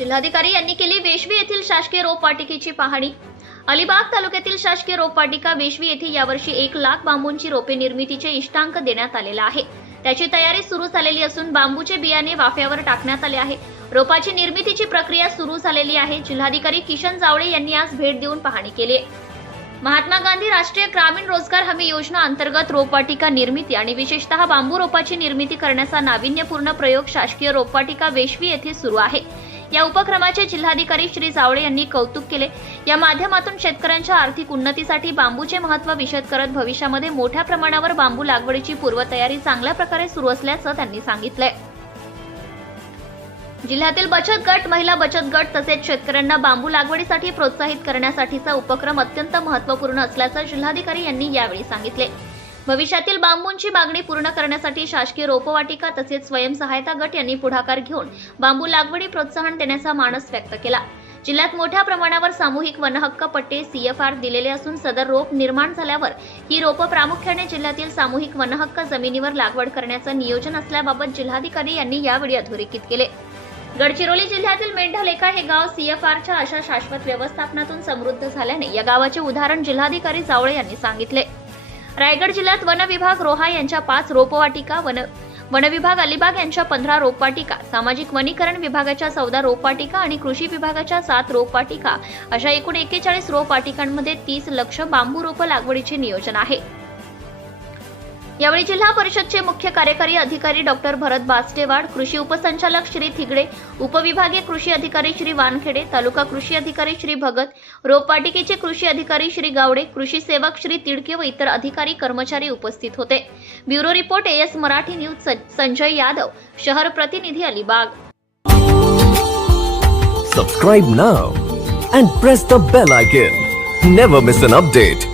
जिल्हाधिकारी यांनी केली वेशवी येथील शासकीय रोपवाटिकेची पाहणी. अलिबाग तालुक्यातील शासकीय रोपवाटिका वेशवी येथे यावर्षी एक लाख बांबूंची रोपे निर्मितीचे इष्टांक देण्यात आलेला आहे. त्याची तयारी सुरू झालेली असून बांबूचे बियाणे वाफ्यावर टाकण्यात आले आहे. रोपाची निर्मितीची प्रक्रिया सुरू झालेली आहे. जिल्हाधिकारी किशन जावळे यांनी आज भेट देऊन पाहणी केली महात्मा गांधी राष्ट्रीय ग्रामीण रोजगार हमी योजना अंतर्गत रोपवाटिका निर्मिती आणि विशेषतः बांबू रोपाची निर्मिती करण्याचा नाविन्यपूर्ण प्रयोग शासकीय रोपवाटिका वेशवी येथे सुरू आहे. या उपक्रमाचे जिल्हाधिकारी श्री जावळे यांनी कौतुक केले. या माध्यमातून शेतकऱ्यांच्या आर्थिक उन्नतीसाठी बांबूचे महत्त्व विशद करत भविष्यामध्ये मोठ्या प्रमाणावर बांबू लागवडीची पूर्वतयारी चांगल्या प्रकारे सुरू असल्याचं त्यांनी सांगितलंय. जिल्ह्यातील बचत गट महिला बचत गट तसेच शेतकऱ्यांना बांबू लागवडीसाठी प्रोत्साहित करण्यासाठीचा उपक्रम अत्यंत महत्त्वपूर्ण असल्याचं जिल्हाधिकारी यांनी यावेळी सांगितले. भविष्यातील बांबूंची मागणी पूर्ण करण्यासाठी शासकीय रोपवाटिका तसेच स्वयंसहायता गट यांनी पुढाकार घेऊन बांबू लागवडी प्रोत्साहन देण्याचा मानस व्यक्त केला. जिल्ह्यात मोठ्या प्रमाणावर सामूहिक वनहक्क पट्टे सीएफआर दिलेले असून सदर रोप निर्माण झाल्यावर ही रोपं प्रामुख्याने जिल्ह्यातील सामूहिक वनहक्क जमिनीवर लागवड करण्याचं नियोजन असल्याबाबत जिल्हाधिकारी यांनी यावेळी अधोरेखित केले. गडचिरोली जिल्ह्यातील मेंढालेखा हे गाव सीएफआरच्या अशा शाश्वत व्यवस्थापनातून समृद्ध झाल्याने या गावाचे उदाहरण जिल्हाधिकारी जावळे यांनी सांगितले. रायगड जिल्ह्यात वन विभाग रोहा यांच्या पाच रोपवाटिका वन वन विभाग अलिबाग यांच्या पंधरा रोपवाटिका सामाजिक वनीकरण विभागाच्या चौदा रोपवाटिका आणि कृषी विभागाच्या सात रोपवाटिका. अशा एकूण एकेचाळीस रोपवाटिकांमध्ये तीस लक्ष बांबू रोप लागवडीचे नियोजन आहे. यावेळी जिल्हा परिषदचे मुख्य कार्यकारी अधिकारी डॉक्टर भरत बास्टेवाड कृषी उपसंचालक श्री थिगडे उपविभागीय कृषी अधिकारी श्री वानखेडे तालुका कृषी अधिकारी श्री भगत रोपवाटिकेचे कृषी अधिकारी श्री गावडे कृषी सेवक श्री तिडके व इतर अधिकारी कर्मचारी उपस्थित होते bureau report AS Marathi news Sanjay Yadav शहर प्रतिनिधी Alibag Subscribe now and press the bell icon. Never miss an update.